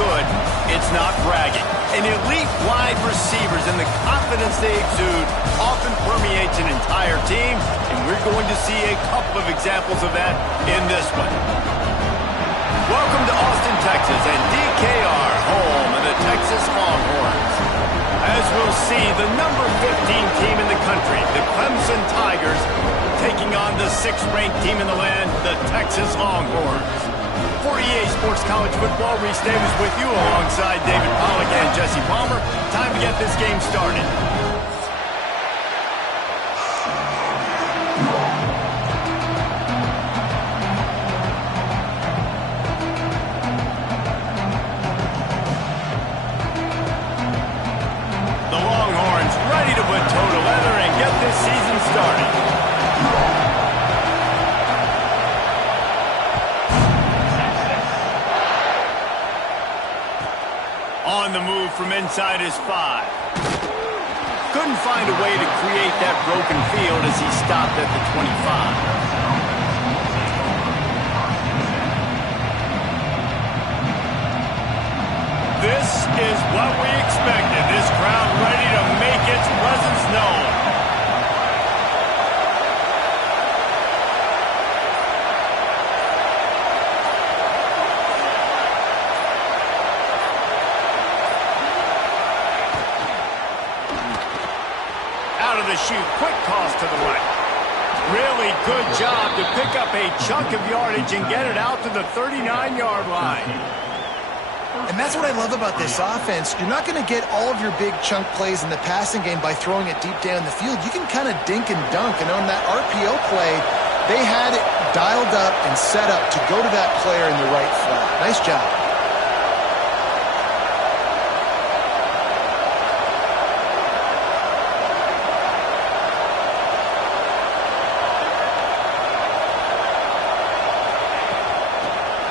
good, it's not bragging. And elite wide receivers and the confidence they exude often permeates an entire team, and we're going to see a couple of examples of that in this one. Welcome to Austin, Texas, and DKR, home of the Texas Longhorns. As we'll see, the number 15 team in the country, the Clemson Tigers, taking on the 6th-ranked team in the land, the Texas Longhorns. For EA Sports College Football, Reese Davis with you alongside David Pollack and Jesse Palmer. Time to get this game started. The Longhorns ready to put toe to leather and get this season started. On the move from inside his 5. Couldn't find a way to create that broken field as he stopped at the 25. This is what we expected. This crowd ready to make its presence known. The shoot, quick toss to the right. Really good job to pick up a chunk of yardage and get it out to the 39-yard line. And that's what I love about this offense. You're not going to get all of your big chunk plays in the passing game by throwing it deep down the field. You can kind of dink and dunk. And on that RPO play, they had it dialed up and set up to go to that player in the right flat. Nice job.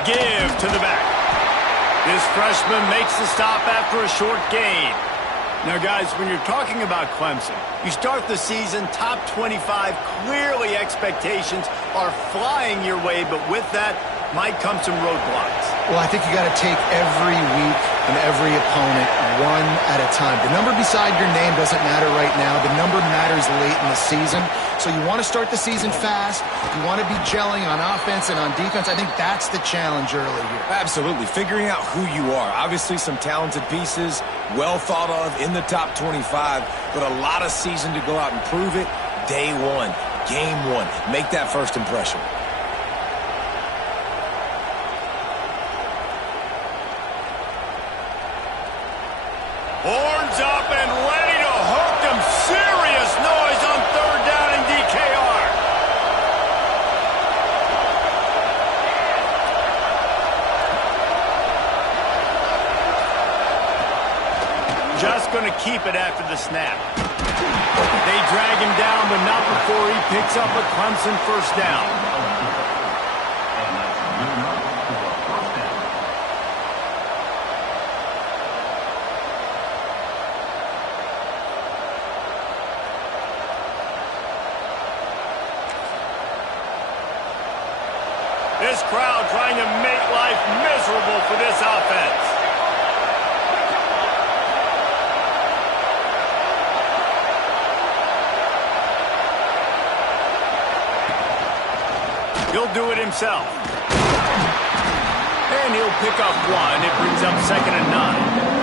Give to the back. This freshman makes the stop after a short gain. Now, guys, when you're talking about Clemson, you start the season top 25. Clearly, expectations are flying your way, but with that might come some roadblocks. Well, I think you got to take every week and every opponent one at a time. The number beside your name doesn't matter right now. The number matters late in the season. So you want to start the season fast. You want to be gelling on offense and on defense. I think that's the challenge early here. Absolutely. Figuring out who you are. Obviously, some talented pieces, well thought of in the top 25, but a lot of season to go out and prove it. Day one, game one. Make that first impression. Horns up and ready to hook them. Serious noise on 3rd down in DKR. Just going to keep it after the snap. They drag him down, but not before he picks up a Clemson 1st down. This crowd trying to make life miserable for this offense. He'll do it himself. And he'll pick up 1. It brings up 2nd and 9.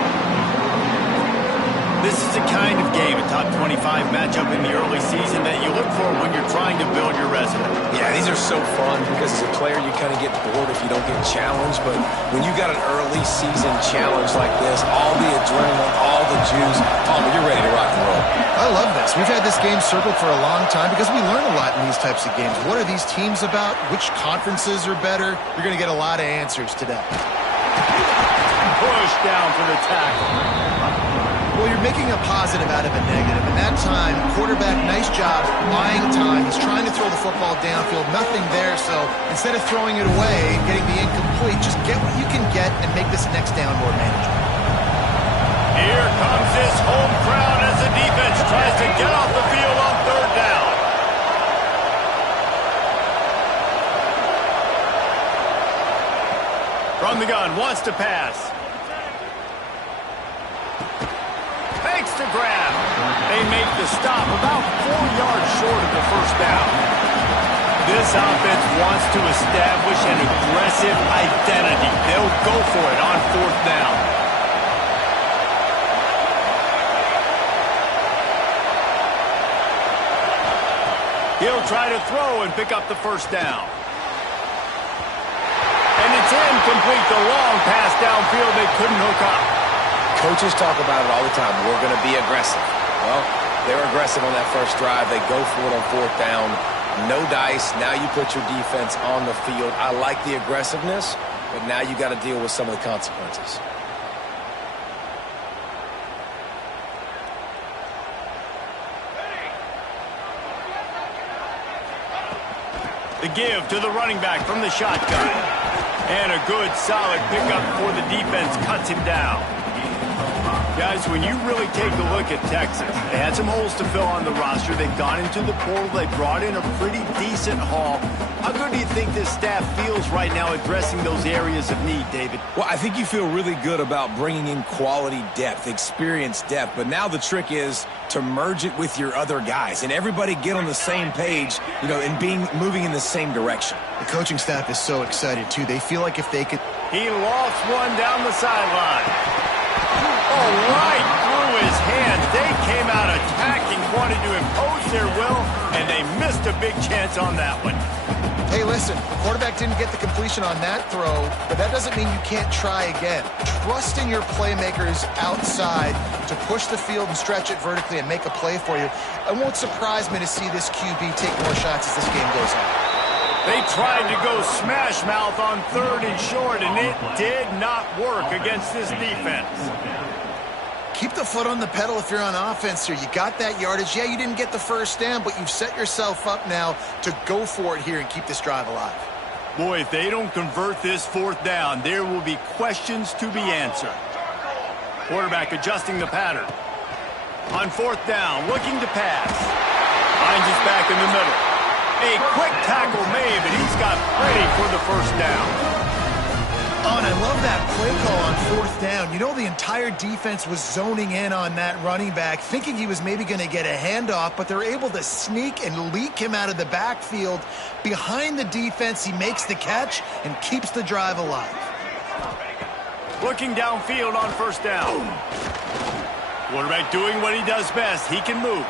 This is the kind of game, a top 25 matchup in the early season, that you look for when you're trying to build your resume. Yeah, these are so fun because as a player you kind of get bored if you don't get challenged, but when you got an early season challenge like this, all the adrenaline, all the juice, you're ready to rock and roll. I love this. We've had this game circled for a long time because we learn a lot in these types of games. What are these teams about? Which conferences are better? You're going to get a lot of answers today. Push down for the tackle. Well, you're making a positive out of a negative. And that time, quarterback, nice job, buying time. He's trying to throw the football downfield. Nothing there, so instead of throwing it away, getting the incomplete, just get what you can get and make this next down more manageable. Here comes this home crowd as the defense tries to get off the field on 3rd down. From the gun, wants to pass. to grab. They make the stop about 4 yards short of the first down. This offense wants to establish an aggressive identity. They'll go for it on 4th down. He'll try to throw and pick up the first down. And it's incomplete. The long pass downfield they couldn't hook up. Coaches talk about it all the time. We're going to be aggressive. Well, they were aggressive on that first drive. They go for it on 4th down. No dice. Now you put your defense on the field. I like the aggressiveness, but now you got to deal with some of the consequences. The give to the running back from the shotgun. And a good, solid pickup before the defense cuts him down. Guys, when you really take a look at Texas, they had some holes to fill on the roster. They've gone into the portal. They brought in a pretty decent haul. How good do you think this staff feels right now addressing those areas of need, David? Well, I think you feel really good about bringing in quality depth, experience depth. But now the trick is to merge it with your other guys and everybody get on the same page, you know, and moving in the same direction. The coaching staff is so excited, too. They feel like if they can... He lost one down the sideline. Oh, right through his hands. They came out attacking, wanted to impose their will, and they missed a big chance on that one. Hey, listen, the quarterback didn't get the completion on that throw, but that doesn't mean you can't try again. Trusting your playmakers outside to push the field and stretch it vertically and make a play for you. It won't surprise me to see this QB take more shots as this game goes on. They tried to go smash mouth on 3rd and short, and it did not work against this defense. Keep the foot on the pedal if you're on offense here. You got that yardage. Yeah, you didn't get the first down, but you've set yourself up now to go for it here and keep this drive alive. Boy, if they don't convert this 4th down, there will be questions to be answered. Quarterback adjusting the pattern. On 4th down, looking to pass. Finds his back in the middle. A quick tackle made, but he's got plenty for the first down. Oh, and I love that play call on 4th down. You know, the entire defense was zoning in on that running back, thinking he was maybe going to get a handoff, but they're able to sneak and leak him out of the backfield. Behind the defense, he makes the catch and keeps the drive alive. Looking downfield on 1st down. Quarterback doing what he does best. He can move.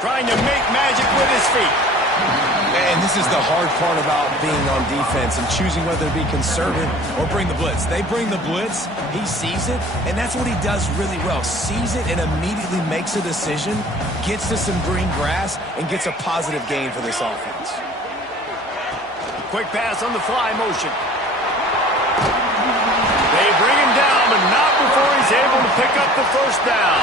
Trying to make magic with his feet. And this is the hard part about being on defense and choosing whether to be conservative or bring the blitz. They bring the blitz, he sees it, and that's what he does really well. Sees it and immediately makes a decision, gets to some green grass, and gets a positive gain for this offense. Quick pass on the fly motion. They bring him down, but not before he's able to pick up the first down.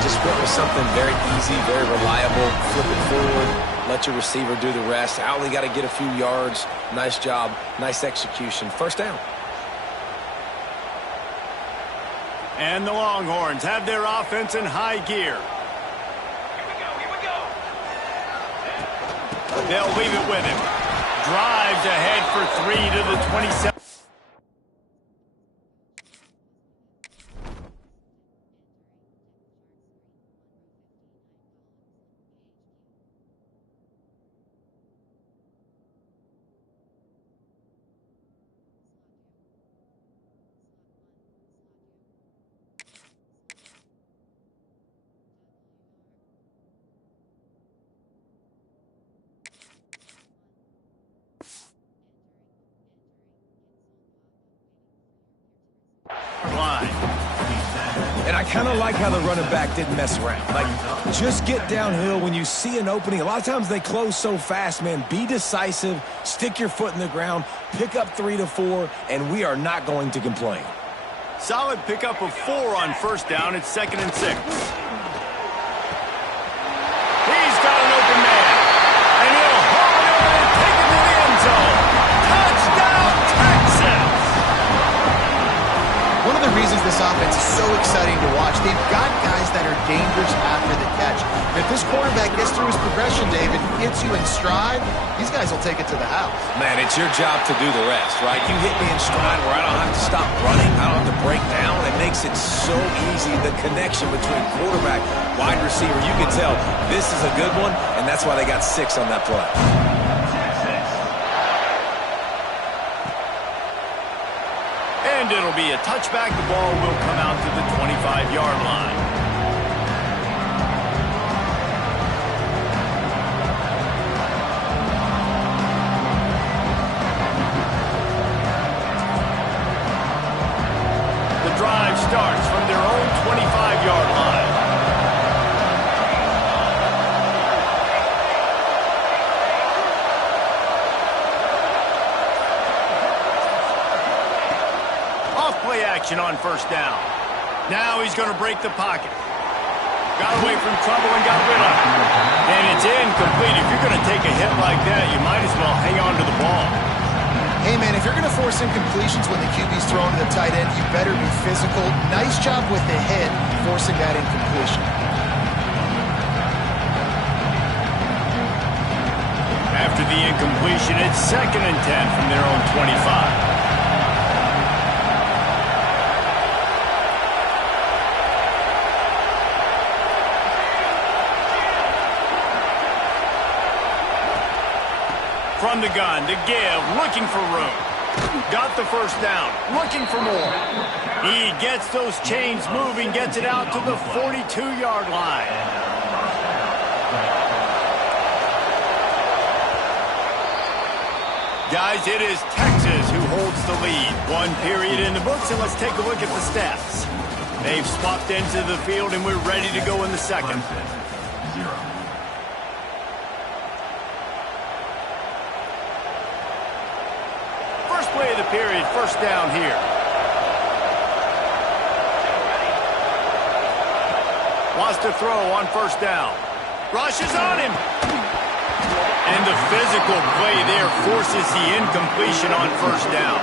Just went with something very easy, very reliable. Flip it forward, let your receiver do the rest. I only got to get a few yards. Nice job, nice execution. First down. And the Longhorns have their offense in high gear. They'll leave it with him. Drives ahead for 3 to the 27. And I kind of like how the running back didn't mess around. Like, just get downhill when you see an opening. A lot of times they close so fast, man. Be decisive, stick your foot in the ground, pick up 3 to 4, and we are not going to complain. Solid pickup of 4 on 1st down. It's 2nd and 6. He's got an open man. And he'll haul it over and take it to the end zone. Touchdown, Texas! One of the reasons this offense is so exciting to watch, they've got guys that are dangerous after the catch. And if this quarterback gets through his progression, David, gets you in stride, these guys will take it to the house. Man, it's your job to do the rest, right? You hit me in stride where I don't have to stop running, I don't have to break down. It makes makes it so easy, the connection between quarterback, wide receiver. You can tell this is a good one, and that's why they got 6 on that play. And it'll be a touchback. The ball will come out to the 25-yard line. The drive starts from their own 25-yard line. Play action on first down. Now he's going to break the pocket. Got away from trouble and got rid of it. And it's incomplete. If you're going to take a hit like that, you might as well hang on to the ball. Hey, man, if you're going to force incompletions when the QB's throwing to the tight end, you better be physical. Nice job with the hit, forcing that incompletion. After the incompletion, it's 2nd and 10 from their own 25. From the gun to give, looking for room. Got the first down, looking for more. He gets those chains moving, gets it out to the 42-yard line. Guys, it is Texas who holds the lead. 1 period in the books, and let's take a look at the stats. They've swapped into the field, and we're ready to go in the second. Play of the period, first down here. Wants to throw on first down. Rushes on him. And the physical play there forces the incompletion on first down.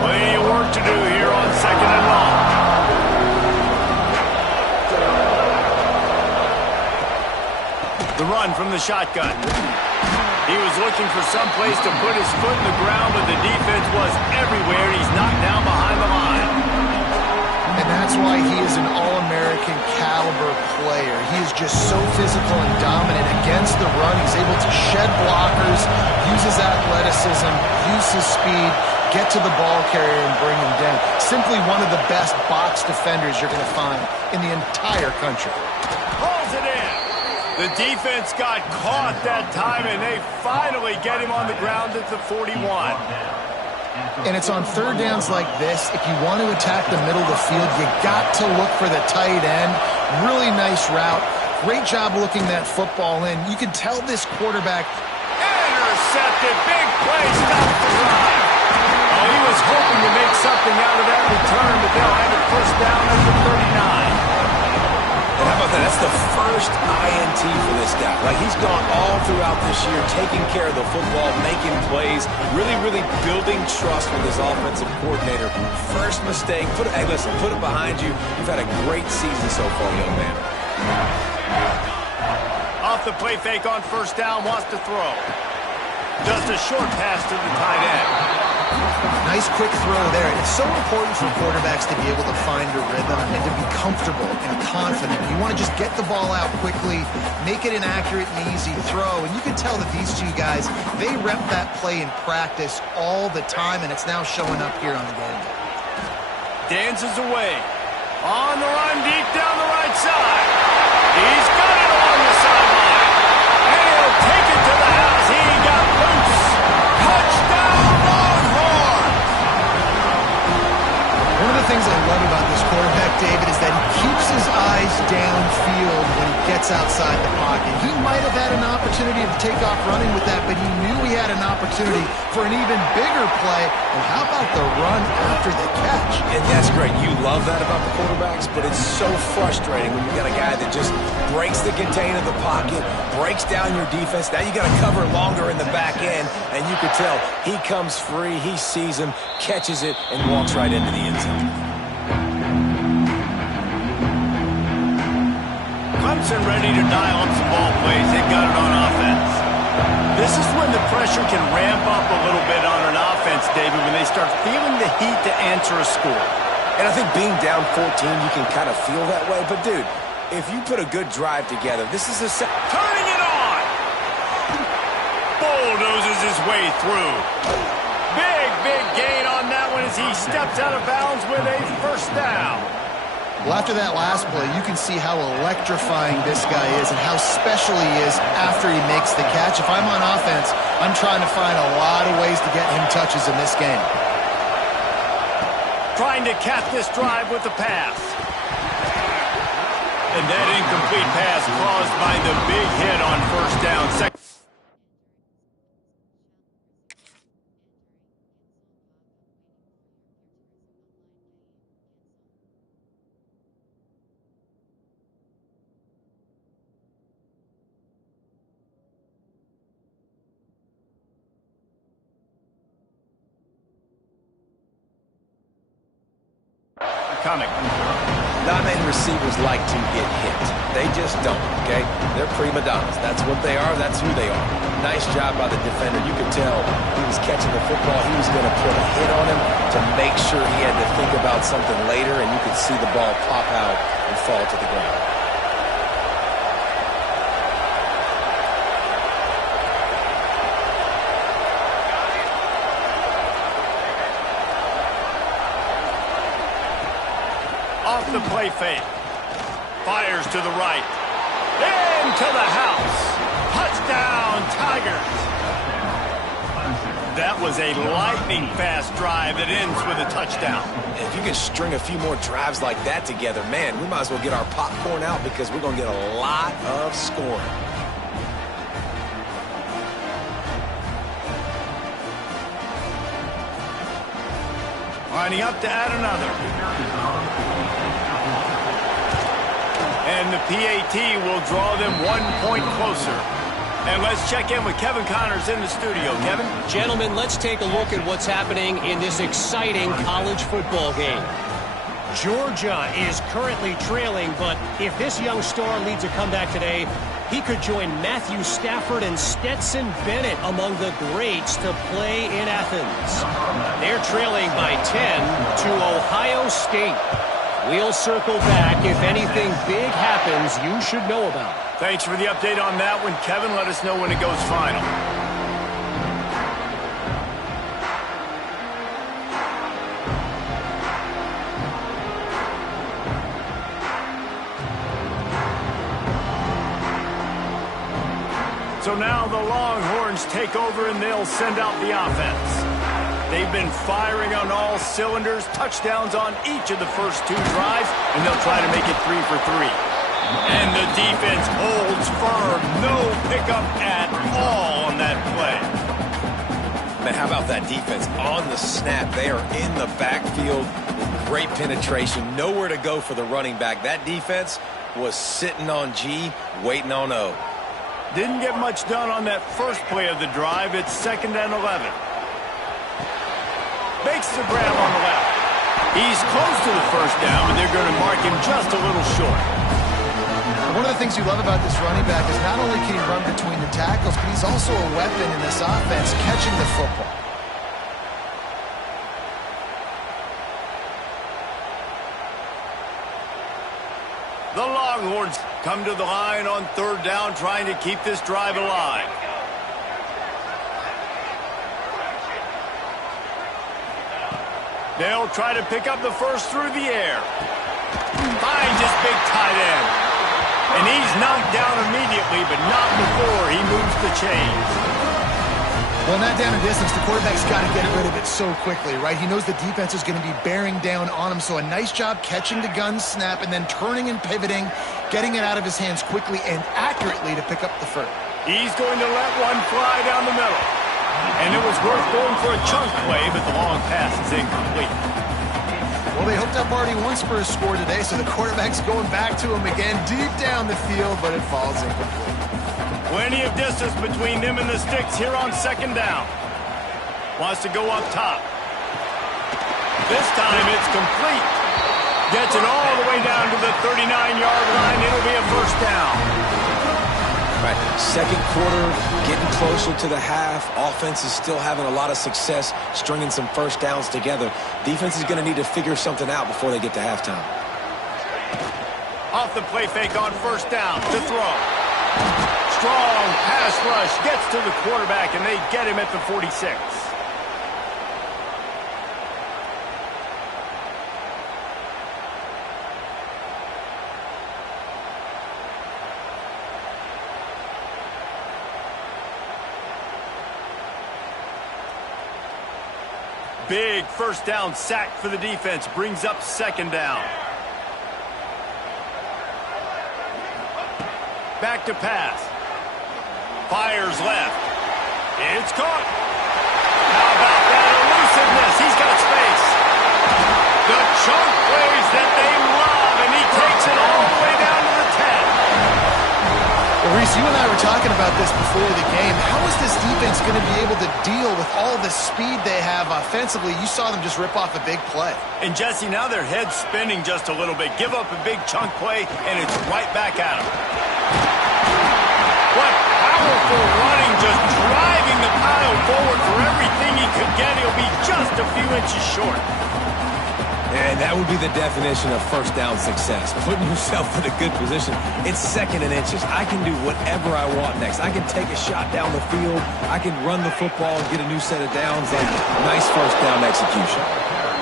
Plenty of work to do here on 2nd and long. The run from the shotgun. He was looking for some place to put his foot in the ground, but the defense was everywhere. He's knocked down behind the line. And that's why he is an All-American caliber player. He is just so physical and dominant against the run. He's able to shed blockers, use his athleticism, use his speed, get to the ball carrier and bring him down. Simply one of the best box defenders you're going to find in the entire country. Pulls it in. The defense got caught that time, and they finally get him on the ground at the 41. And it's on third downs like this. If you want to attack the middle of the field, you got to look for the tight end. Really nice route. Great job looking that football in. You can tell this quarterback. Intercepted. Big play. Stops the drive. Oh, he was hoping to make something out of that return, but they'll have it first down at the 39. How about that? That's the first INT for this guy. Like, he's gone all throughout this year, taking care of the football, making plays, really building trust with his offensive coordinator. First mistake. Hey, listen, put it behind you. You've had a great season so far, young man. Off the play fake on first down, wants to throw. Just a short pass to the tight end. Nice quick throw there. It's so important for quarterbacks to be able to find a rhythm and to be comfortable and confident. You want to just get the ball out quickly, make it an accurate and easy throw. And you can tell that these two guys, they rep that play in practice all the time, and it's now showing up here on the game. Dances away. On the run, deep down the right side. He's got it along the sideline. And he'll take it to the house. He got loose. Touchdown, Longhorn! One of the things I love about this quarterback, David, is that he keeps his eyes downfield when he gets outside the pocket. He might have had an opportunity to take off running with that, but he knew he had an opportunity for an even bigger play. And how about the run after the catch? And that's great. You love that about the quarterbacks, but it's so frustrating when you got a guy that just breaks the contain of the pocket, breaks down your defense. Now you got to cover longer in the back end, and you can tell he comes free, he sees him, catches it, and walks right into the end zone. Clemson ready to dial up some ball plays. They've got it on offense. pressure can ramp up a little bit on an offense, David, when they start feeling the heat to answer a score. And I think being down 14, you can kind of feel that way. But, dude, if you put a good drive together, this is a turning it on! Bulldozes his way through. Big gain on that one as he steps out of bounds with a first down. Well, after that last play, you can see how electrifying this guy is and how special he is after he makes the catch. If I'm on offense, I'm trying to find a lot of ways to get him touches in this game. Trying to cap this drive with the pass. And that incomplete pass caused by the big hit on first down. Coming. Not many receivers like to get hit. They just don't, okay? They're prima donnas. That's what they are. That's who they are. Nice job by the defender. You could tell he was catching the football. He was going to put a hit on him to make sure he had to think about something later, and you could see the ball pop out and fall to the ground. Off the play fake. Fires to the right. Into the house. Touchdown, Tigers. That was a lightning-fast drive that ends with a touchdown. If you can string a few more drives like that together, man, we might as well get our popcorn out because we're going to get a lot of scoring. Lining up to add another. And the PAT will draw them 1 point closer. And let's check in with Kevin Connors in the studio. Kevin? Gentlemen, let's take a look at what's happening in this exciting college football game. Georgia is currently trailing, but if this young star leads a comeback today, he could join Matthew Stafford and Stetson Bennett among the greats to play in Athens. They're trailing by 10 to Ohio State. We'll circle back if anything big happens you should know about. Thanks for the update on that one, Kevin. Let us know when it goes final. So now the Longhorns take over and they'll send out the offense. They've been firing on all cylinders, touchdowns on each of the first 2 drives, and they'll try to make it 3 for 3. And the defense holds firm. No pickup at all on that play. Man, how about that defense on the snap? They are in the backfield with great penetration. Nowhere to go for the running back. That defense was sitting on G, waiting on O. Didn't get much done on that first play of the drive. It's 2nd and 11. Makes the grab on the left. He's close to the first down, and they're going to mark him just a little short. One of the things you love about this running back is not only can he run between the tackles, but he's also a weapon in this offense, catching the football. The Longhorns come to the line on 3rd down, trying to keep this drive alive. They'll try to pick up the first through the air. Finds his big tight end. And he's knocked down immediately, but not before he moves the chains. Well, in that down and distance, the quarterback's got to get rid of it so quickly, right? He knows the defense is going to be bearing down on him, so a nice job catching the gun snap and then turning and pivoting, getting it out of his hands quickly and accurately to pick up the first. He's going to let one fly down the middle. And it was worth going for a chunk play, but the long pass is incomplete. Well, they hooked up already once for a score today, so the quarterback's going back to him again deep down the field, but it falls incomplete. Plenty of distance between them and the sticks here on 2nd down. Wants to go up top. This time it's complete. Gets it all the way down to the 39-yard line. It'll be a first down. Right. Second quarter, getting closer to the half. Offense is still having a lot of success stringing some first downs together. Defense is going to need to figure something out before they get to halftime. Off the play fake on first down to throw. Strong pass rush gets to the quarterback, and they get him at the 46. Big first down sack for the defense. Brings up second down. Back to pass. Fires left. It's caught. How about that elusiveness? He's got space. The chunk plays that they love, and he takes it all the way down to the 10. Well, Reese, you and I were talking about this before the game. How is this defense going to be able to deal with all the speed they have offensively? You saw them just rip off a big play. And, Jesse, now their head's spinning just a little bit. Give up a big chunk play, and it's right back at them. What powerful running, just driving the pile forward for everything he could get. He'll be just a few inches short. And that would be the definition of first down success. Putting yourself in a good position. It's second and inches. I can do whatever I want next. I can take a shot down the field. I can run the football and get a new set of downs. And nice first down execution.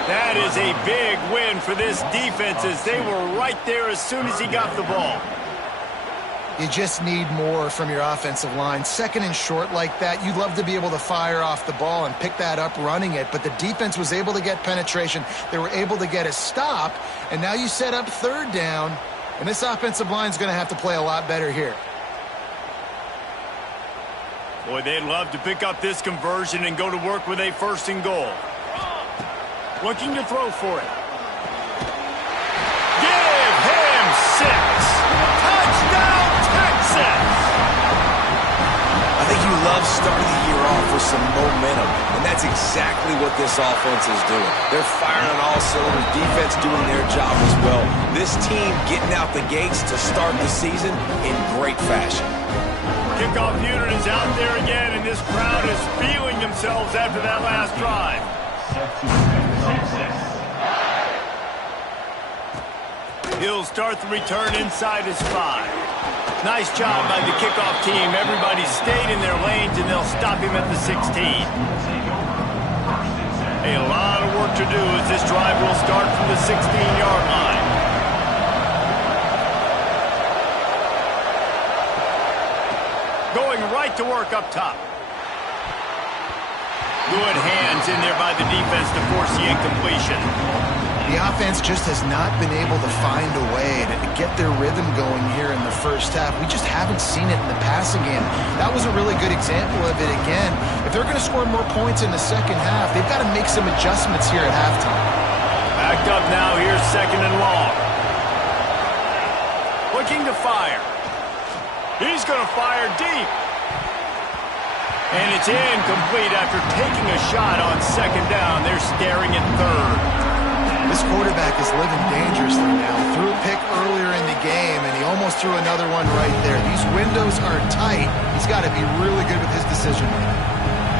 That is a big win for this defense, as they were right there as soon as he got the ball. You just need more from your offensive line. Second and short like that, you'd love to be able to fire off the ball and pick that up running it, but the defense was able to get penetration. They were able to get a stop, and now you set up third down, and this offensive line is going to have to play a lot better here. Boy, they'd love to pick up this conversion and go to work with a first and goal. Looking to throw for it. Give him 6. Touchdown, Texas! I think you love starting the year off with some momentum, and that's exactly what this offense is doing. They're firing on all cylinders, defense doing their job as well. This team getting out the gates to start the season in great fashion. Kickoff unit is out there again, and this crowd is feeling themselves after that last drive. He'll start the return inside his 5. Nice job by the kickoff team. Everybody stayed in their lanes, and they'll stop him at the 16. A lot of work to do as this drive will start from the 16-yard line. Going right to work up top. Good hands in there by the defense to force the incompletion. The offense just has not been able to find a way to get their rhythm going here in the first half. We just haven't seen it in the passing game. That was a really good example of it again. If they're going to score more points in the second half, they've got to make some adjustments here at halftime. Backed up now, here's second and long. Looking to fire. He's going to fire deep. And it's incomplete after taking a shot on second down. They're staring at third. This quarterback is living dangerously now. Threw a pick earlier in the game, and he almost threw another one right there. These windows are tight. He's got to be really good with his decision.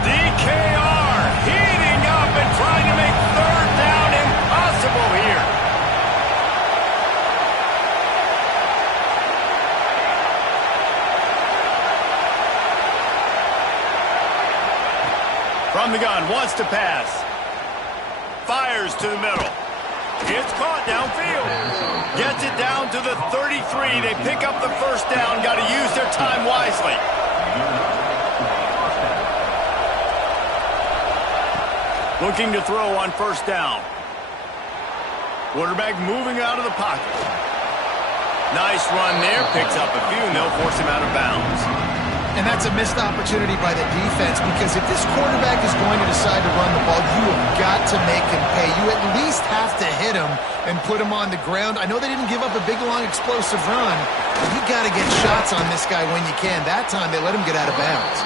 DKR heating up and trying to make third down impossible here. From the gun, wants to pass. Fires to the middle. It's caught downfield. Gets it down to the 33. They pick up the first down. Got to use their time wisely. Looking to throw on first down. Quarterback moving out of the pocket. Nice run there. Picks up a few, and they'll force him out of bounds. And that's a missed opportunity by the defense, because if this quarterback is going to decide to run the ball, you have got to make him pay. You at least have to hit him and put him on the ground. I know they didn't give up a big, long, explosive run, but you got to get shots on this guy when you can. That time, they let him get out of bounds.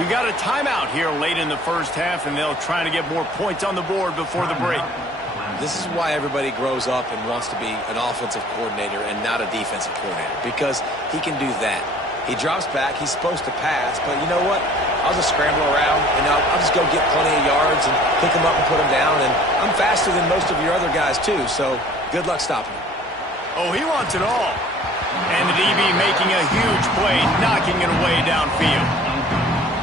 We got a timeout here late in the first half, and they'll try to get more points on the board before the break. This is why everybody grows up and wants to be an offensive coordinator and not a defensive coordinator, because he can do that. He drops back. He's supposed to pass, but you know what? I'll just scramble around, and I'll just go get plenty of yards and pick him up and put him down. And I'm faster than most of your other guys, too, so good luck stopping him. Oh, he wants it all. And the DB making a huge play, knocking it away downfield.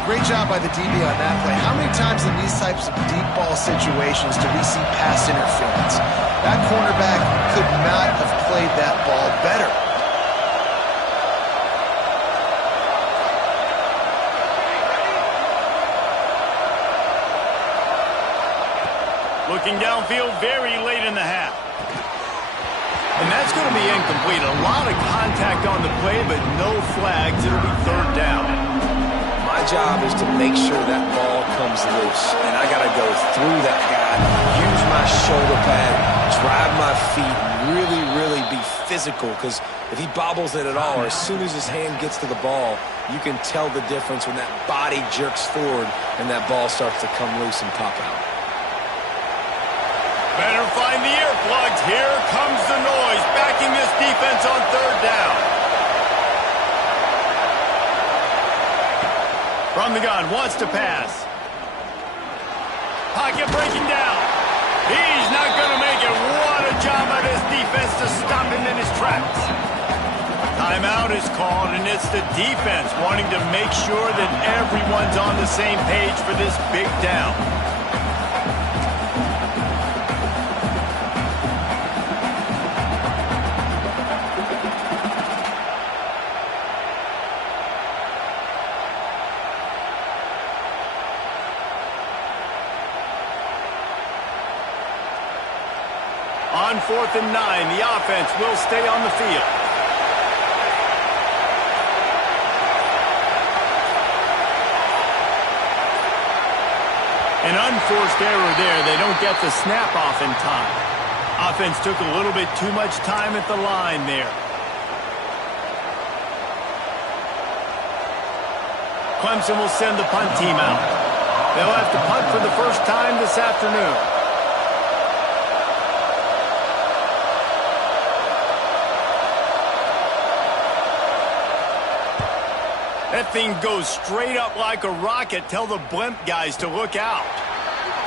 Great job by the DB on that play. How many times in these types of deep ball situations do we see pass interference? That cornerback could not have played that ball better. Looking downfield very late in the half. And that's going to be incomplete. A lot of contact on the play, but no flags. It'll be third down. My job is to make sure that ball comes loose. And I got to go through that guy, use my shoulder pad, drive my feet, really be physical. Because if he bobbles it at all, or as soon as his hand gets to the ball, you can tell the difference when that body jerks forward and that ball starts to come loose and pop out. Better find the earplugs. Here comes the noise, backing this defense on third down. From the gun, wants to pass. Pocket breaking down. He's not going to make it. What a job by this defense to stop him in his tracks. Timeout is called, and it's the defense wanting to make sure that everyone's on the same page for this big down. On 4th and 9, the offense will stay on the field. An unforced error there. They don't get the snap off in time. Offense took a little bit too much time at the line there. Clemson will send the punt team out. They'll have to punt for the first time this afternoon. That thing goes straight up like a rocket. Tell the blimp guys to look out.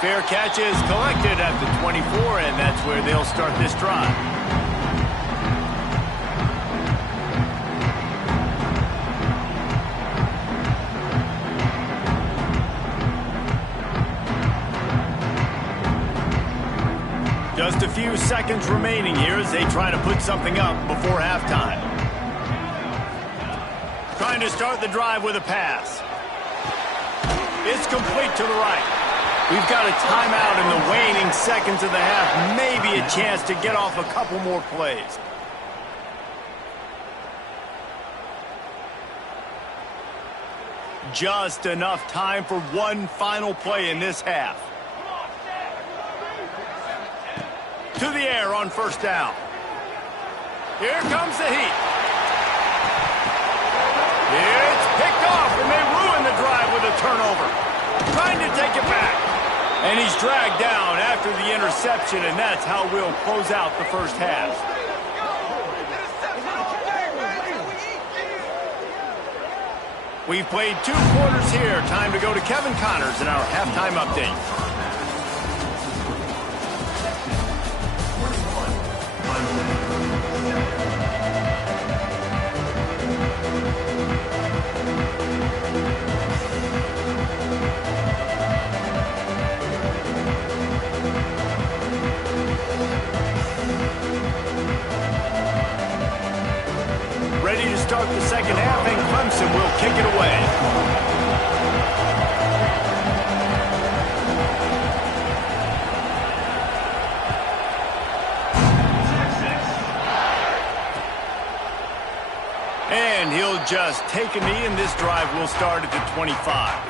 Fair catch is collected at the 24, and that's where they'll start this drive. Just a few seconds remaining here as they try to put something up before halftime. Trying to start the drive with a pass. It's complete to the right. We've got a timeout in the waning seconds of the half. Maybe a chance to get off a couple more plays. Just enough time for one final play in this half. To the air on first down. Here comes the heat. It's picked off, and they ruin the drive with a turnover. Trying to take it back. And he's dragged down after the interception, and that's how we'll close out the first half. We've played 2 quarters here. Time to go to Kevin Connors in our halftime update. Ready to start the second half, and Clemson will kick it away. And he'll just take a knee, and this drive will start at the 25.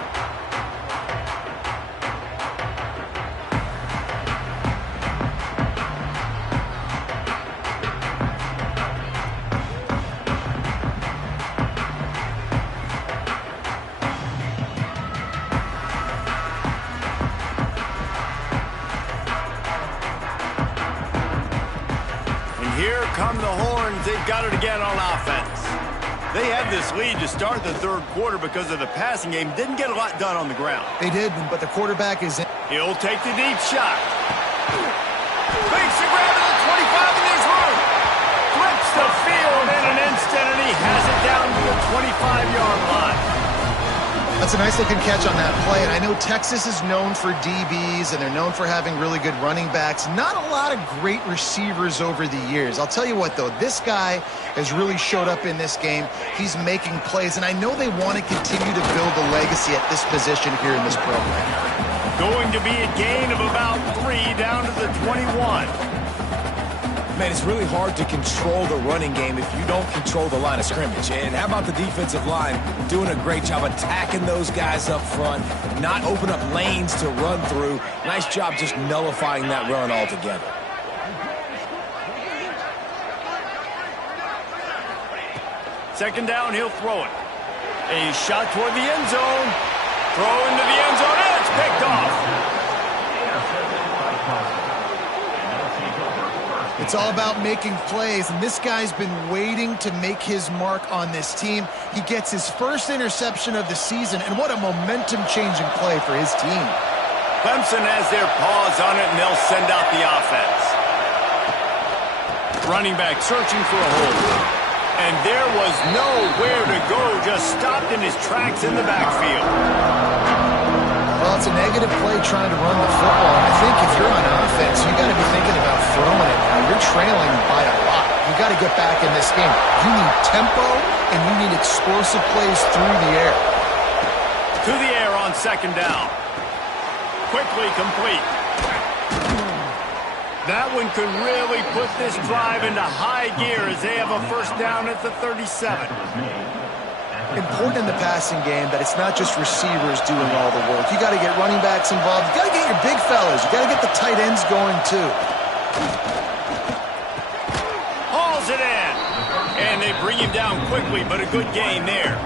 Here come the horns. They've got it again on offense. They had this lead to start the third quarter because of the passing game. Didn't get a lot done on the ground. They did, but the quarterback is in. He'll take the deep shot. Makes the grab at the 25, and there's room. Flips the field in an instant, and he has it down to the 25-yard line. That's a nice-looking catch on that play, and I know Texas is known for DBs, and they're known for having really good running backs. Not a lot of great receivers over the years. I'll tell you what, though, this guy has really showed up in this game. He's making plays, and I know they want to continue to build a legacy at this position here in this program. Going to be a gain of about 3 down to the 21. Man, it's really hard to control the running game if you don't control the line of scrimmage. And how about the defensive line doing a great job attacking those guys up front, not open up lanes to run through. Nice job just nullifying that run altogether. Second down, he'll throw it. A shot toward the end zone. Throw into the end zone, and it's picked off. It's all about making plays, and this guy's been waiting to make his mark on this team. He gets his first interception of the season, and what a momentum-changing play for his team. Clemson has their paws on it, and they'll send out the offense. Running back searching for a hole. And there was nowhere to go, just stopped in his tracks in the backfield. Well, it's a negative play trying to run the football. And I think if you're on offense, you got to be thinking about throwing it now. You're trailing by a lot. You got to get back in this game. You need tempo, and you need explosive plays through the air. To the air on second down. Quickly complete. That one could really put this drive into high gear as they have a first down at the 37. Important in the passing game that it's not just receivers doing all the work. You got to get running backs involved. You got to get your big fellas. You got to get the tight ends going too. Hauls it in. And they bring him down quickly, but a good gain there.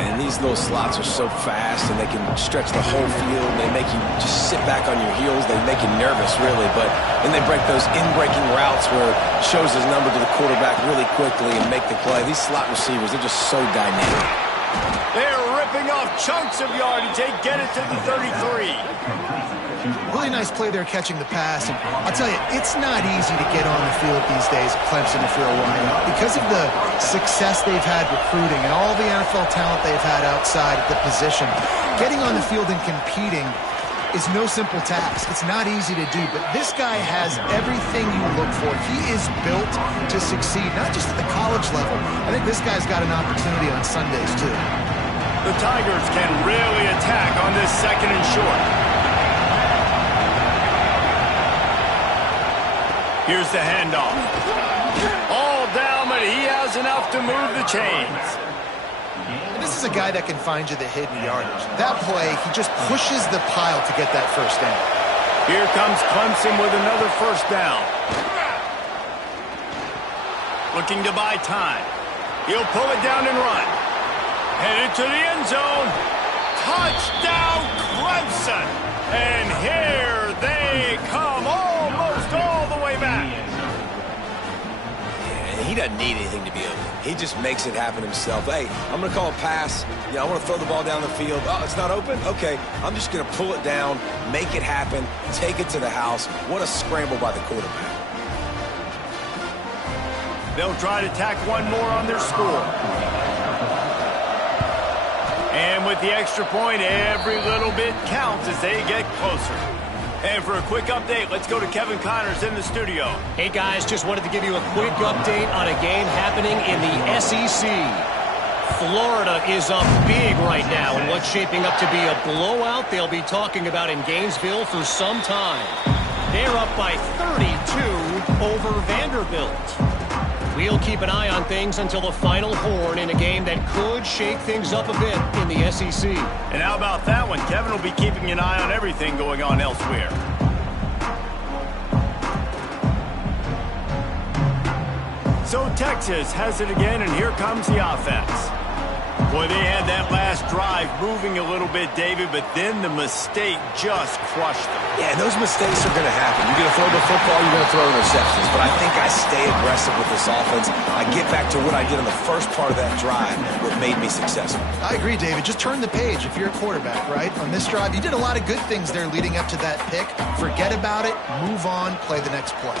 And these little slots are so fast, and they can stretch the whole field. They make you just sit back on your heels. They make you nervous, really. But then they break those in-breaking routes where it shows his number to the quarterback really quickly and make the play. These slot receivers, they're just so dynamic. They're ripping off chunks of yardage. They get it to the 33. Really nice play there catching the pass. And I'll tell you, it's not easy to get on the field these days at Clemson if you're a Lion. Because of the success they've had recruiting and all the NFL talent they've had outside at the position, getting on the field and competing is no simple task. It's not easy to do, but this guy has everything you look for. He is built to succeed, not just at the college level. I think this guy's got an opportunity on Sundays, too. The Tigers can really attack on this second and short. Here's the handoff. All down, but he has enough to move the chains. And this is a guy that can find you the hidden yardage. That play, he just pushes the pile to get that first down. Here comes Clemson with another first down. Looking to buy time. He'll pull it down and run. Headed to the end zone. Touchdown, Clemson. And here they come, almost all the way back. Yeah, he doesn't need anything to be open. He just makes it happen himself. Hey, I'm going to call a pass. I want to throw the ball down the field. Oh, it's not open? Okay, I'm just going to pull it down, make it happen, take it to the house. What a scramble by the quarterback. They'll try to tack one more on their score. And with the extra point, every little bit counts as they get closer. And for a quick update, let's go to Kevin Connors in the studio. Hey, guys, just wanted to give you a quick update on a game happening in the SEC. Florida is up big right now in what's shaping up to be a blowout they'll be talking about in Gainesville for some time. They're up by 32 over Vanderbilt. We'll keep an eye on things until the final horn in a game that could shake things up a bit in the SEC. And how about that one? Kevin will be keeping an eye on everything going on elsewhere. So Texas has it again, and here comes the offense. Boy, they had that last drive moving a little bit, David, but then the mistake just crushed them. Yeah, and those mistakes are going to happen. You're going to throw the football, you're going to throw interceptions. But I think I stay aggressive with this offense. I get back to what I did in the first part of that drive, what made me successful. I agree, David. Just turn the page if you're a quarterback, right? On this drive, you did a lot of good things there leading up to that pick. Forget about it, move on, play the next play.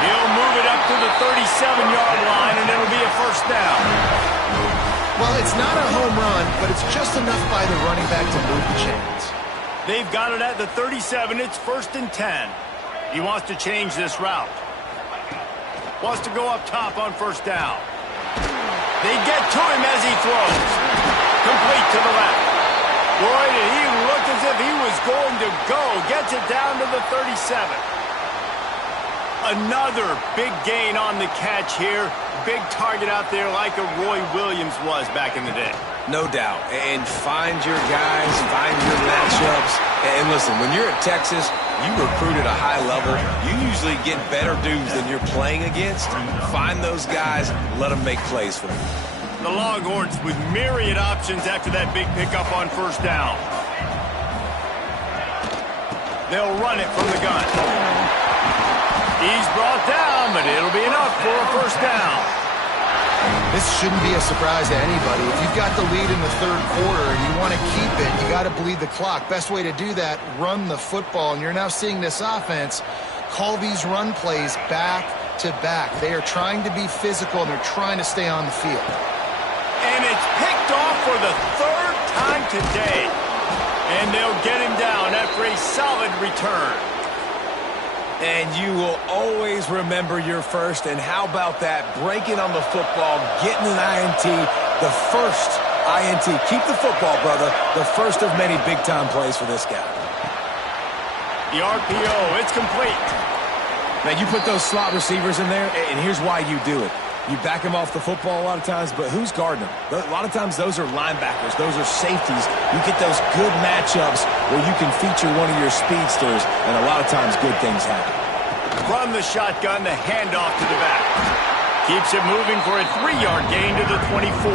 He'll move it up to the 37-yard line, and it'll be a first down. Well, it's not a home run, but it's just enough by the running back to move the chains. They've got it at the 37. It's 1st and 10. He wants to change this route. Wants to go up top on first down. They get to him as he throws. Complete to the left. Boy, did he look as if he was going to go. Gets it down to the 37. Another big gain on the catch here. Big target out there like a Roy Williams was back in the day. No doubt. And find your guys, find your matchups. And listen, when you're at Texas, you recruit at a high level. You usually get better dudes than you're playing against. Find those guys, let them make plays for you. The Longhorns with myriad options after that big pickup on first down. They'll run it from the gun. He's brought down, but it'll be enough for a first down. This shouldn't be a surprise to anybody. If you've got the lead in the third quarter and you want to keep it, you got to bleed the clock. Best way to do that, run the football. And you're now seeing this offense call these run plays back to back. They are trying to be physical, and they're trying to stay on the field. And it's picked off for the third time today. And they'll get him down after a solid return. And you will always remember your first. And how about that? Breaking on the football, getting an INT, the first INT. Keep the football, brother. The first of many big-time plays for this guy. The RPO, it's complete. Now, you put those slot receivers in there, and here's why you do it. You back them off the football a lot of times, but who's guarding them? A lot of times those are linebackers. Those are safeties. You get those good matchups where you can feature one of your speedsters, and a lot of times good things happen. From the shotgun, the handoff to the back. Keeps it moving for a 3-yard gain to the 24.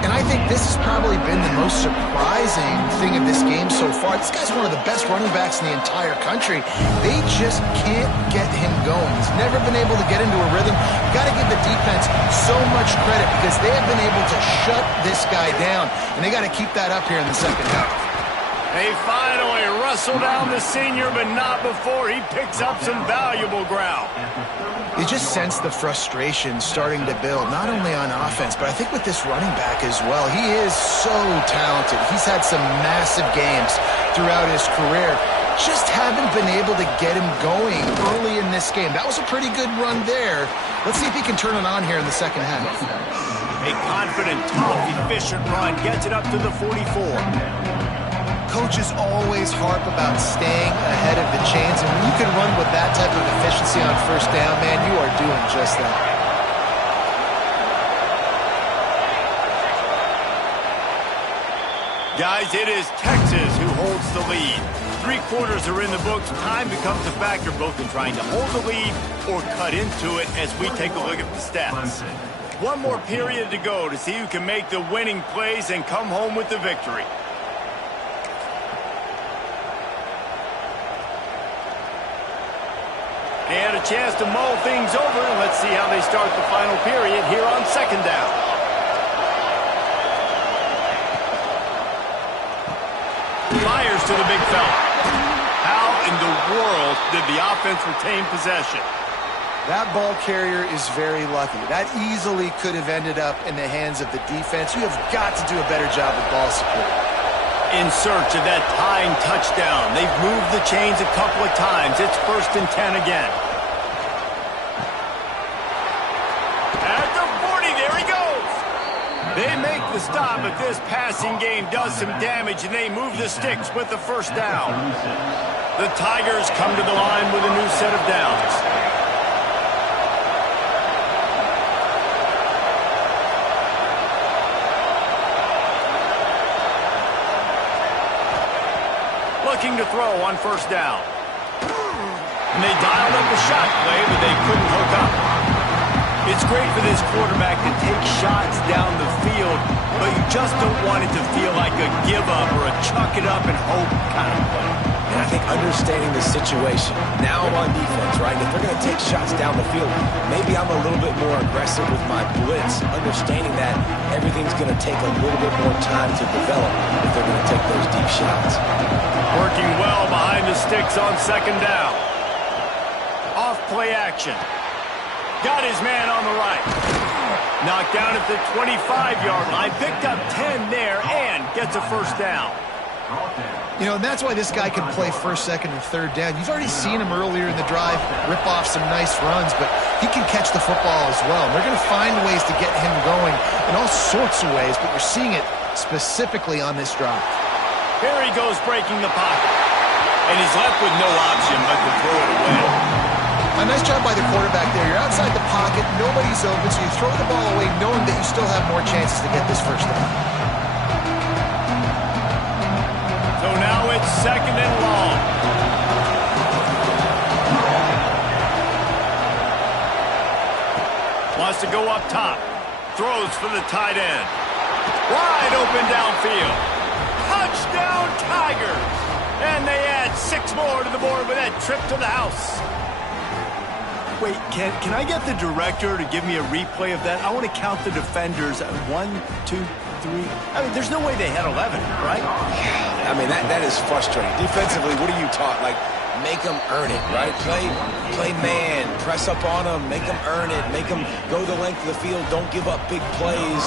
And I think this has probably been the most surprising thing of this game so far. This guy's one of the best running backs in the entire country. They just can't get him going. He's never been able to get into a rhythm. You've got to give the defense so much credit because they have been able to shut this guy down. And they got to keep that up here in the second half. They finally wrestle down the senior, but not before he picks up some valuable ground. You just sense the frustration starting to build, not only on offense, but I think with this running back as well. He is so talented. He's had some massive games throughout his career. Just haven't been able to get him going early in this game. That was a pretty good run there. Let's see if he can turn it on here in the second half. A confident, tough, efficient run gets it up to the 44. Coaches always harp about staying ahead of the chains, and when you can run with that type of efficiency on first down, man, you are doing just that. Guys, it is Texas who holds the lead. 3 quarters are in the books. Time becomes a factor both in trying to hold the lead or cut into it as we take a look at the stats. One more period to go to see who can make the winning plays and come home with the victory. They had a chance to mull things over. Let's see how they start the final period here on second down. Fires to the big fella. How in the world did the offense retain possession? That ball carrier is very lucky. That easily could have ended up in the hands of the defense. You have got to do a better job of ball support. In search of that tying touchdown. They've moved the chains a couple of times. It's 1st and 10 again. At the 40, there he goes. They make the stop, but this passing game does some damage, and they move the sticks with the first down. The Tigers come to the line with a new set of downs. Looking to throw on first down. And they dialed up a shot play, but they couldn't hook up. It's great for this quarterback to take shots down the field but you just don't want it to feel like a give up or a chuck it up and hope kind of play. And I think understanding the situation, now I'm on defense, right? If they're going to take shots down the field, maybe I'm a little bit more aggressive with my blitz, understanding that everything's going to take a little bit more time to develop if they're going to take those deep shots. Working well behind the sticks on second down. Off play action. Got his man on the right. Knocked down at the 25-yard line. Picked up 10 there and gets a first down. You know, and that's why this guy can play first, second, and third down. You've already seen him earlier in the drive rip off some nice runs, but he can catch the football as well. And they're going to find ways to get him going in all sorts of ways, but you're seeing it specifically on this drive. Here he goes breaking the pocket. And he's left with no option but to throw it away. A nice job by the quarterback there. You're outside the pocket, nobody's open, so you throw the ball away knowing that you still have more chances to get this first down. So now it's second and long. Wants to go up top. Throws for the tight end. Wide open downfield. Touchdown Tigers! And they add 6 more to the board with that trip to the house. Wait, can I get the director to give me a replay of that? I want to count the defenders. 1, 2, 3. I mean, there's no way they had 11, right? I mean, that is frustrating. Defensively, what are you taught? Like, make them earn it, right? Play man, press up on them, make them earn it, make them go the length of the field, don't give up big plays,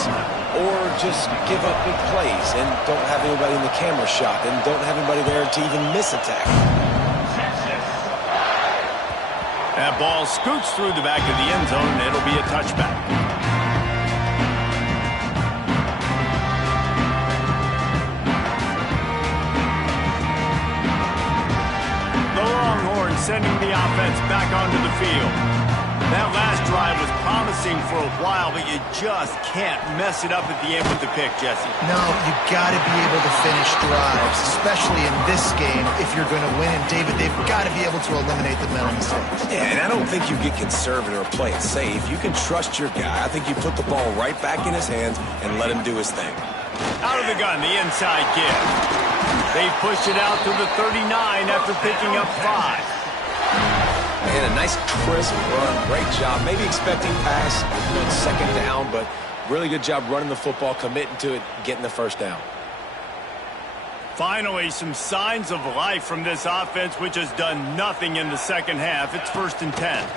or just give up big plays and don't have anybody in the camera shot and don't have anybody there to even miss a tackle. That ball scoots through the back of the end zone, and it'll be a touchback. The Longhorns sending the offense back onto the field. That last drive was promising for a while, but you just can't mess it up at the end with the pick, Jesse. No, you got to be able to finish drives, especially in this game if you're going to win. And, David, they've got to be able to eliminate the mental mistakes. Yeah, and I don't think you get conservative or play it safe. You can trust your guy. I think you put the ball right back in his hands and let him do his thing. Out of the gun, the inside give. They pushed it out to the 39 after picking up 5. And a nice crisp run. Great job. Maybe expecting pass on second down, but really good job running the football, committing to it, getting the first down. Finally, some signs of life from this offense, which has done nothing in the second half. It's 1st and 10.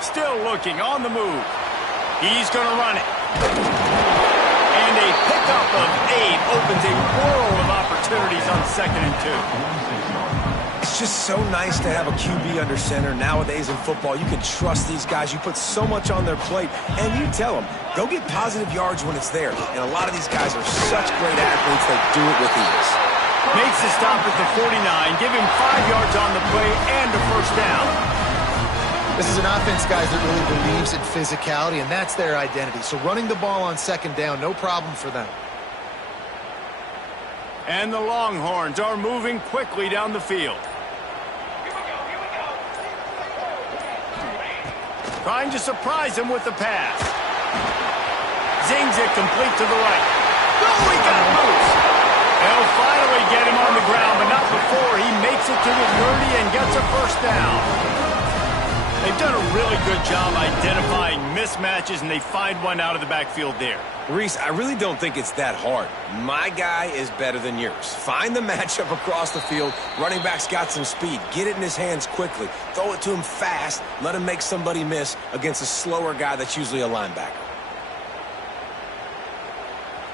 Still looking on the move. He's going to run it. And a pickup of 8 opens a world of opportunities on 2nd and 2. It's just so nice to have a QB under center. Nowadays in football, you can trust these guys. You put so much on their plate, and you tell them, go get positive yards when it's there. And a lot of these guys are such great athletes, they do it with ease. Makes the stop at the 49, give him 5 yards on the play and a first down. This is an offense, guys, that really believes in physicality, and that's their identity. So running the ball on second down, no problem for them. And the Longhorns are moving quickly down the field. Trying to surprise him with the pass. Zings it complete to the right. Oh, he got loose. They'll finally get him on the ground, but not before he makes it to the 30 and gets a first down. They've done a really good job identifying mismatches, and they find one out of the backfield there. Reese, I really don't think it's that hard. My guy is better than yours. Find the matchup across the field. Running back's got some speed. Get it in his hands quickly. Throw it to him fast. Let him make somebody miss against a slower guy that's usually a linebacker.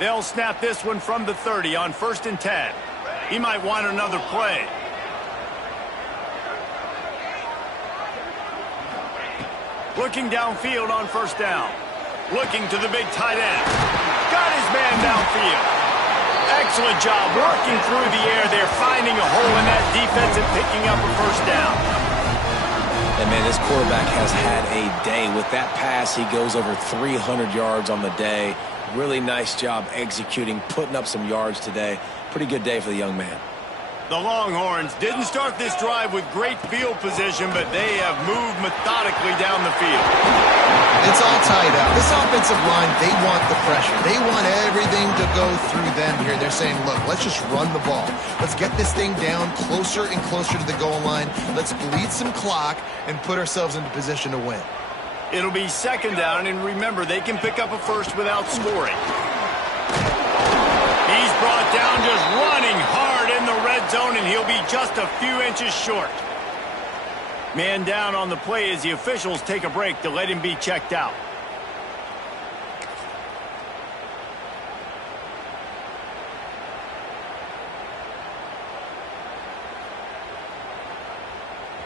They'll snap this one from the 30 on 1st and 10. He might want another play. Looking downfield on 1st down. Looking to the big tight end. Got his man downfield. Excellent job working through the air there, finding a hole in that defense and picking up a first down. And, man, this quarterback has had a day. With that pass, he goes over 300 yards on the day. Really nice job executing, putting up some yards today. Pretty good day for the young man. The Longhorns didn't start this drive with great field position, but they have moved methodically down the field. It's all tied up. This offensive line, they want the pressure. They want everything to go through them here. They're saying, look, let's just run the ball. Let's get this thing down closer and closer to the goal line. Let's bleed some clock and put ourselves into position to win. It'll be second down, and remember, they can pick up a first without scoring. He's brought down just running hard in the red zone, and he'll be just a few inches short. Man down on the play as the officials take a break to let him be checked out.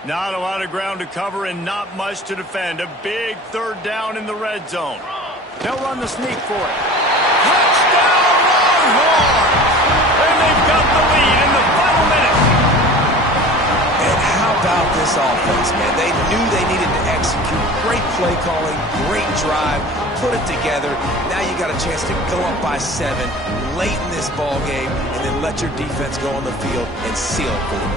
Not a lot of ground to cover and not much to defend. A big third down in the red zone. They'll run the sneak for it. Touchdown, Longhorns! And they've got the lead in the final minute. And how about this offense, man? They knew they needed to execute. Great play calling, great drive, put it together. Now you got a chance to go up by 7 late in this ball game and then let your defense go on the field and seal it for you.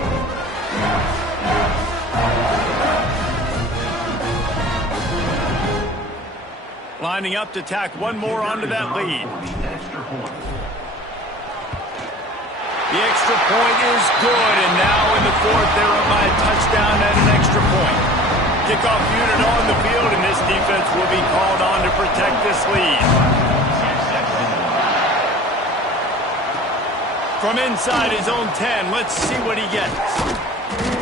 Lining up to tack one more onto that lead. The extra point is good, and now in the fourth, they're up by a touchdown and an extra point. Kickoff unit on the field, and this defense will be called on to protect this lead. From inside his own 10, let's see what he gets.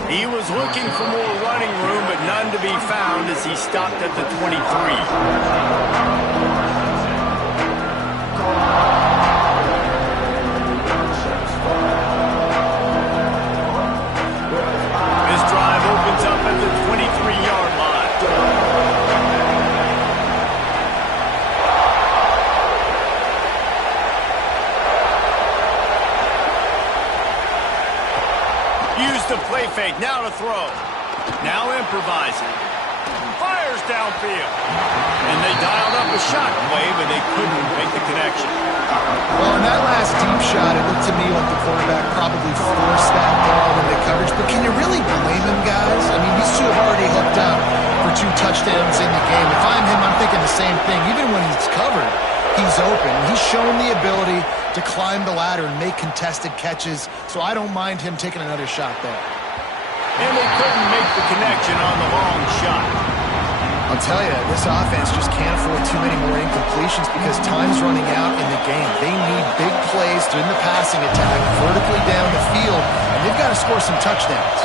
He was looking for more running room, but none to be found as he stopped at the 23. This drive opens up at the 23-yard line. Use the play fake, now to throw. Now improvising. Fires downfield. And they dialed up a shot play, but they couldn't make the connection. Well, in that last deep shot, it looked to me like the quarterback probably forced that ball into coverage. But can you really blame him, guys? I mean, these two have already hooked up for 2 touchdowns in the game. If I'm him, I'm thinking the same thing. Even when he's covered, he's open. He's shown the ability to climb the ladder and make contested catches, so I don't mind him taking another shot there. And they couldn't make the connection on the long shot. I'll tell you, this offense just can't afford too many more incompletions because time's running out in the game. They need big plays during the passing attack, vertically down the field, and they've got to score some touchdowns.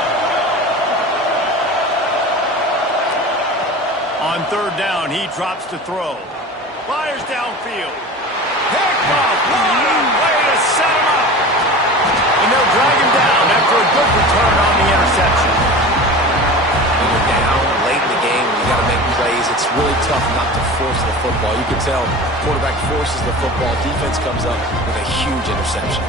On third down, he drops to throw. Fires downfield. Picked off. What a way to set him up. And they'll drag him down after a good return on the interception. When you're down late in the game, you got to make plays. It's really tough not to force the football. You can tell quarterback forces the football. Defense comes up with a huge interception.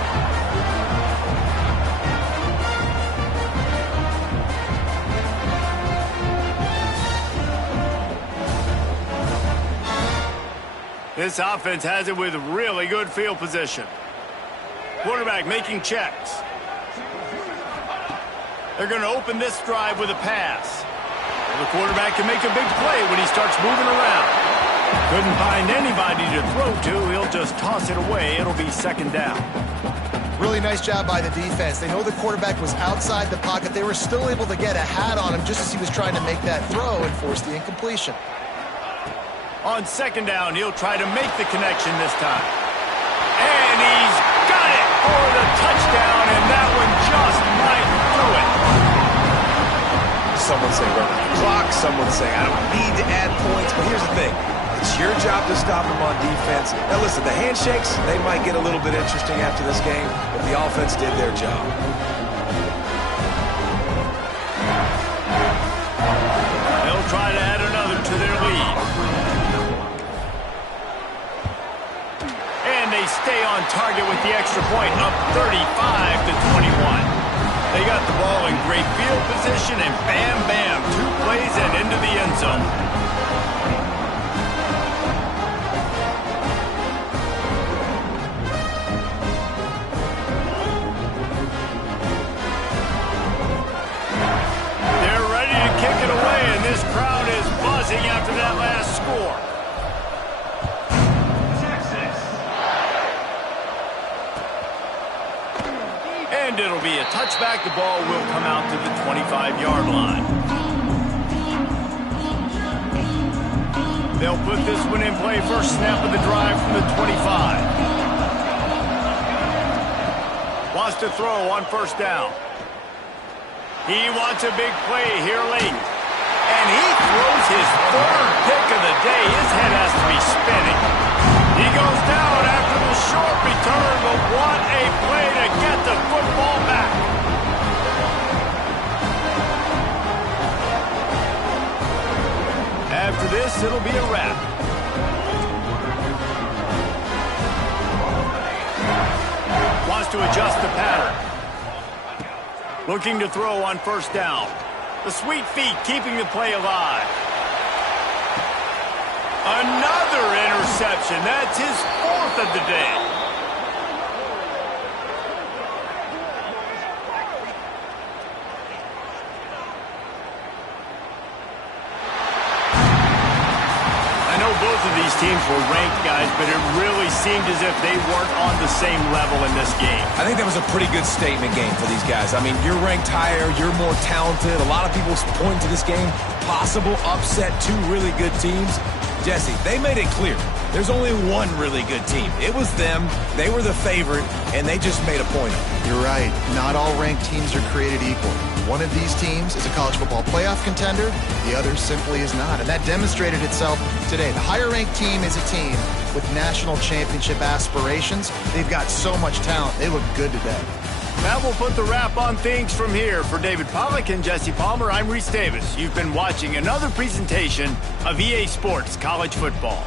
This offense has it with really good field position. Quarterback making checks. They're going to open this drive with a pass. The quarterback can make a big play when he starts moving around. Couldn't find anybody to throw to. He'll just toss it away. It'll be second down. Really nice job by the defense. They know the quarterback was outside the pocket. They were still able to get a hat on him just as he was trying to make that throw and force the incompletion. On second down, he'll try to make the connection this time. And he's got it for the touchdown, and that one just might do it. Someone say run the clock. Someone say I don't need to add points. But here's the thing. It's your job to stop them on defense. Now listen, the handshakes, they might get a little bit interesting after this game, but the offense did their job. They'll try to add another to their lead. And they stay on target with the extra point, up 35-21. They got the ball in great field position, and bam, bam, 2 plays and into the end zone. They're ready to kick it away, and this crowd is buzzing after that last score. And it'll be a touchback. The ball will come out to the 25-yard line. They'll put this one in play. First snap of the drive from the 25. Wants to throw on first down. He wants a big play here late. And he throws his third pick of the day. His head has to be spinning. He goes down after the short return, but what a play to get the football back. After this, it'll be a wrap. Wants to adjust the pattern. Looking to throw on first down. The sweet feet keeping the play alive. Another interception. That's his fourth of the day. I know both of these teams were ranked, guys, but it really seemed as if they weren't on the same level in this game. I think that was a pretty good statement game for these guys. I mean, you're ranked higher, you're more talented. A lot of people point to this game, possible upset, two really good teams. Jesse, they made it clear. There's only one really good team. It was them. They were the favorite, and they just made a point of it. You're right. Not all ranked teams are created equal. One of these teams is a college football playoff contender. The other simply is not. And that demonstrated itself today. The higher-ranked team is a team with national championship aspirations. They've got so much talent. They look good today. That will put the wrap on things from here. For David Pollack and Jesse Palmer, I'm Reese Davis. You've been watching another presentation of EA Sports College Football.